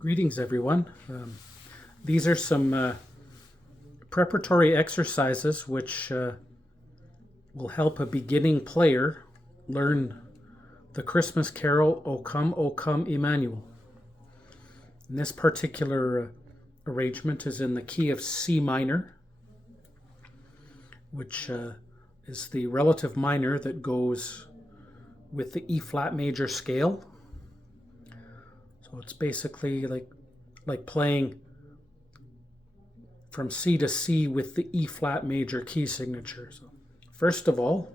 Greetings, everyone. These are some preparatory exercises which will help a beginning player learn the Christmas carol, O Come Emmanuel. And this particular arrangement is in the key of C minor, which is the relative minor that goes with the E flat major scale. So it's basically like playing from C to C with the E flat major key signature. So first of all,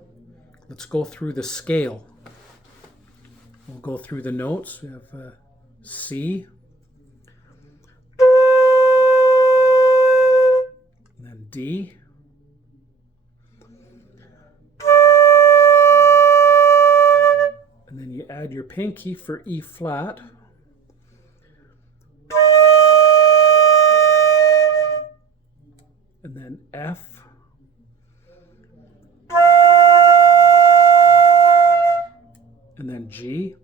let's go through the scale. We'll go through the notes. We have C, and then D, and then you add your pinky for E flat. And then F, and then G,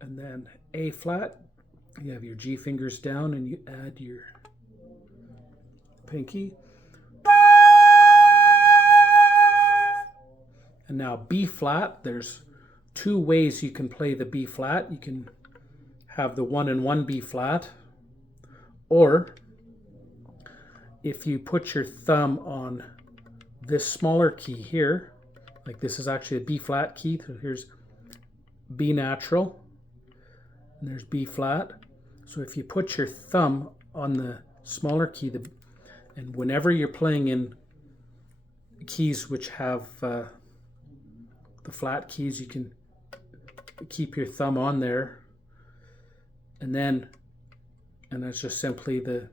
and then A flat. You have your G fingers down and you add your pinky. And now B flat, there's two ways you can play the B flat. You can have the 1 and 1 B flat, or if you put your thumb on this smaller key here, like this is actually a B flat key, so here's B natural, and there's B flat. So if you put your thumb on the smaller key, and whenever you're playing in keys which have the flat keys, you can keep your thumb on there, and that's just simply the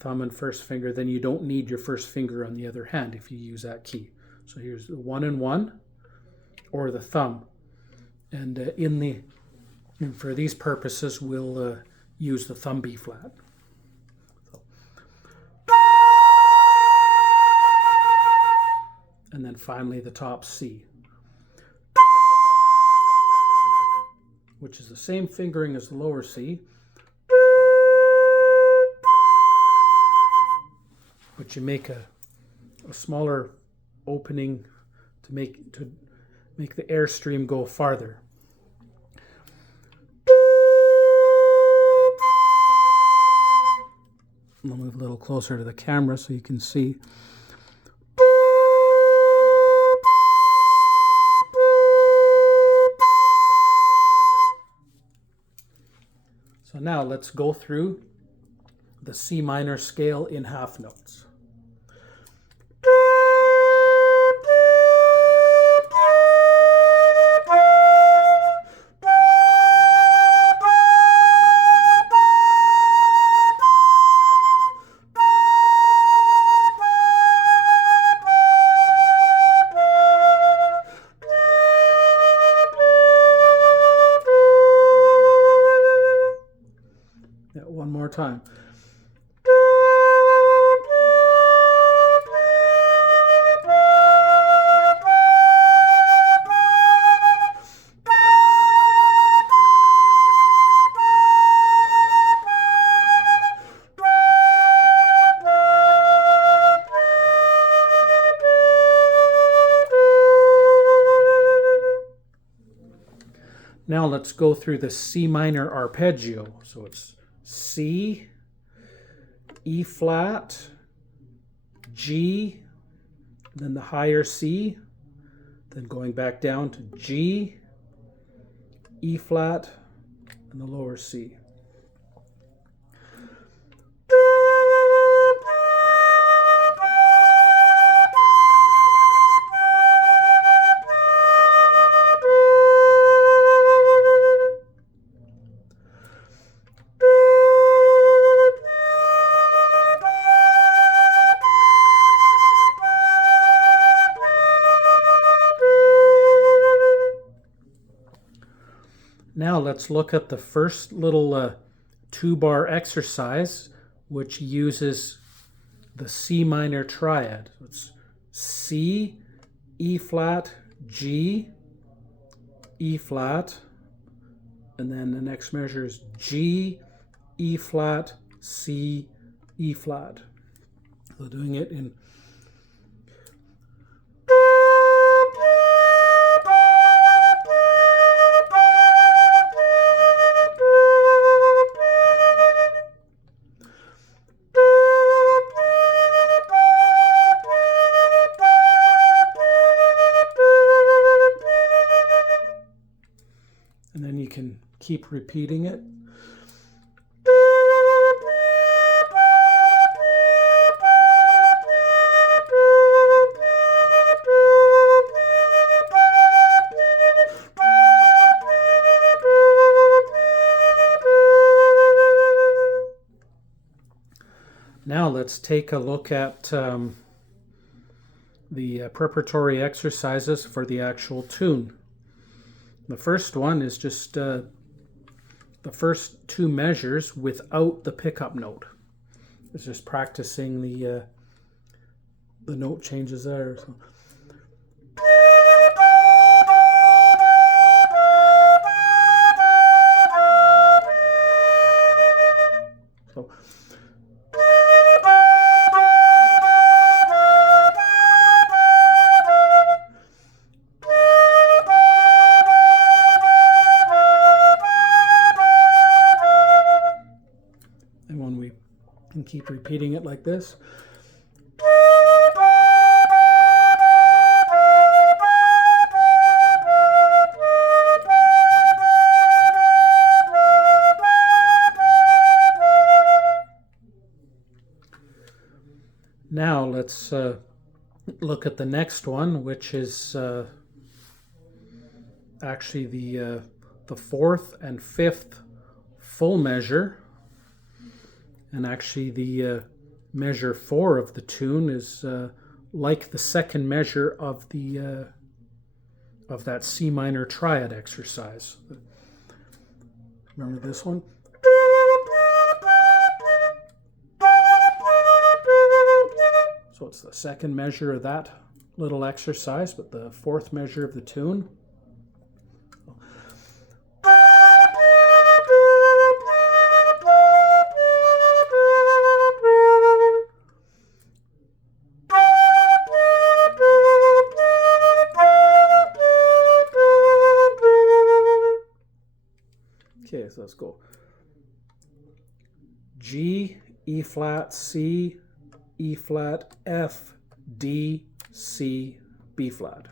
thumb and first finger. Then you don't need your first finger on the other hand if you use that key. So here's the 1 and 1, or the thumb. And for these purposes, we'll use the thumb B flat. So. And then finally the top C, which is the same fingering as the lower C, but you make a smaller opening to make the airstream go farther. I'll move a little closer to the camera so you can see. So now let's go through the C minor scale in half notes. One more time. Now let's go through the C minor arpeggio. So it's C, E flat, G, then the higher C, then going back down to G, E flat, and the lower C. Now let's look at the first little 2-bar exercise, which uses the C minor triad. So it's C, E flat, G, E flat, and then the next measure is G, E flat, C, E flat. So doing it in and then you can keep repeating it. Now let's take a look at the preparatory exercises for the actual tune. The first one is just the first two measures without the pickup note. It's just practicing the note changes there. So and when we can keep repeating it like this. Now let's look at the next one, which is actually the fourth and fifth full measure. And actually the measure 4 of the tune is like the second measure of that C minor triad exercise. Remember this one? So it's the second measure of that little exercise, but the fourth measure of the tune. Okay, so let's go. G, E flat, C, E flat, F, D, C, B flat.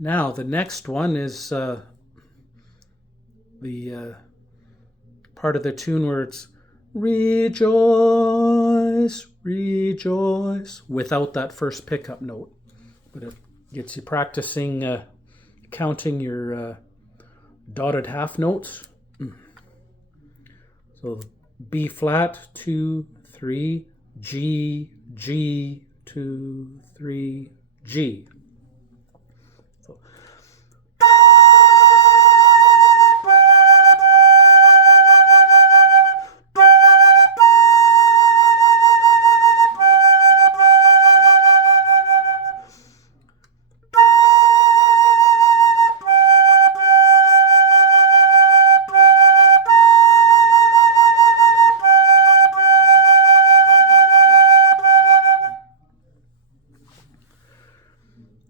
Now the next one is the part of the tune where it's rejoice, rejoice, without that first pickup note. But it gets you practicing counting your dotted half notes. So B flat, 2, 3, G, G, 2, 3, G.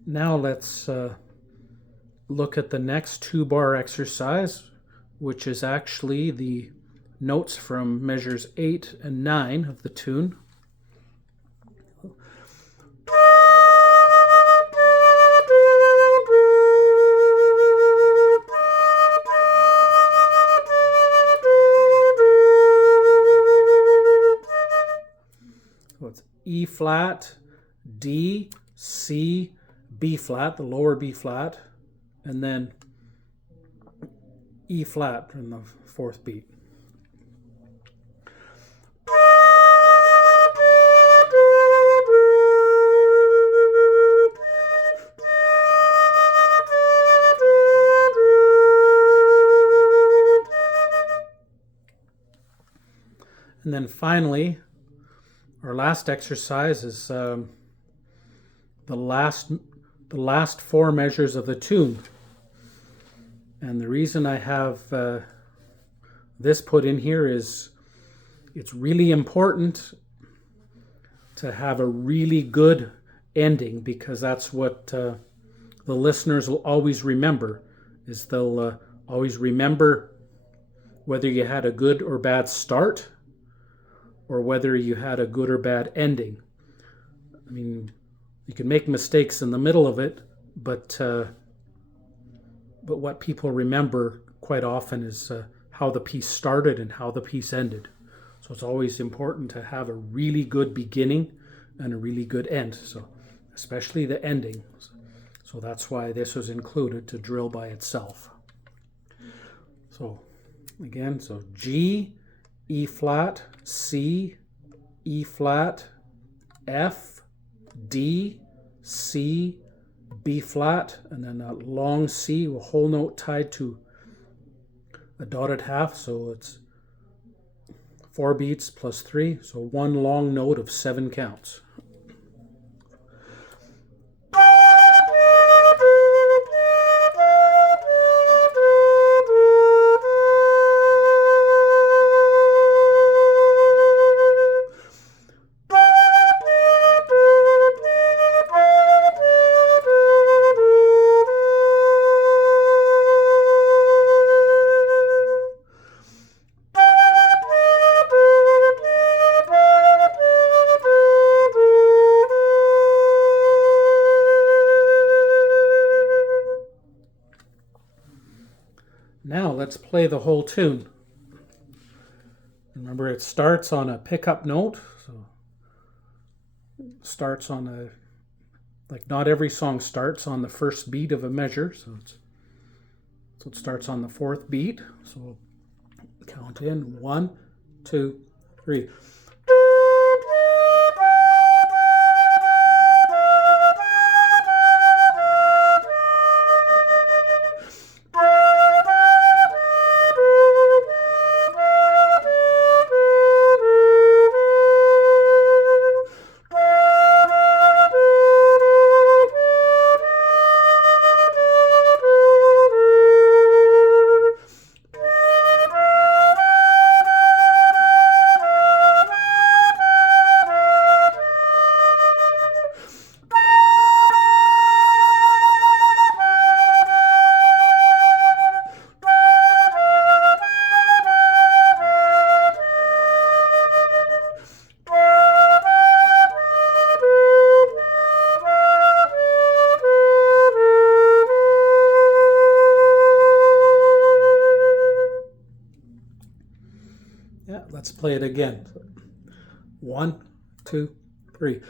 Now let's look at the next 2-bar exercise, which is actually the notes from measures 8 and 9 of the tune. So it's E flat, D, C, B flat, the lower B flat, and then E flat in the fourth beat. And then finally, our last exercise is the last four measures of the tune. And the reason I have this put in here is it's really important to have a really good ending, because that's what the listeners will always remember. Is they'll always remember whether you had a good or bad start, or whether you had a good or bad ending. I mean, you can make mistakes in the middle of it, but what people remember quite often is how the piece started and how the piece ended. So it's always important to have a really good beginning and a really good end. So especially the ending. So that's why this was included, to drill by itself. So again, so G, E flat, C, E flat, F, D, C, B flat, and then a long C, a whole note tied to a dotted half. So it's 4 beats plus 3, so one long note of 7 counts. Now let's play the whole tune. Remember, it starts on a pickup note, so it starts on a, like, not every song starts on the first beat of a measure, so it starts on the 4th beat. So we'll count in 1, 2, 3. Yeah, let's play it again. 1, 2, 3.